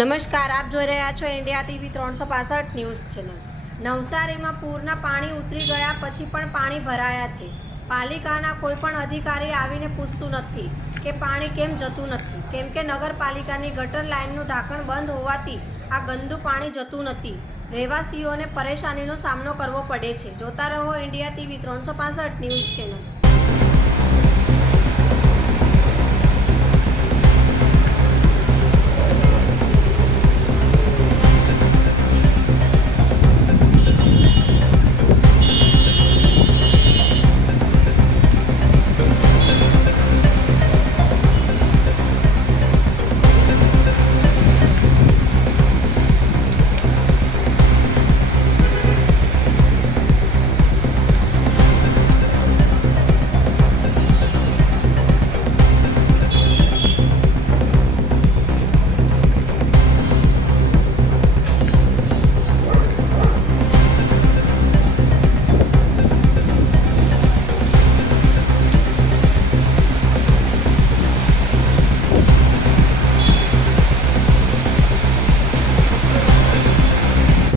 નમસ્કાર, આપ જોઈ રહ્યા છો ઇન્ડિયા ટીવી 365 ન્યૂઝ ચેનલ। નવસારીમાં પૂરના પાણી ઉતરી ગયા પછી પણ પાણી ભરાયા છે। પાલિકાના કોઈ પણ અધિકારી આવીને પૂછતું નથી કે પાણી કેમ જતું નથી, કેમ કે નગરપાલિકાની ગટર લાઇનનું ઢાંકણ બંધ હોવાથી આ ગંદુ પાણી જતું નથી। રહેવાસીઓને પરેશાનીનો સામનો કરવો પડે છે। જોતા રહો ઇન્ડિયા ટીવી 365 ન્યૂઝ ચેનલ।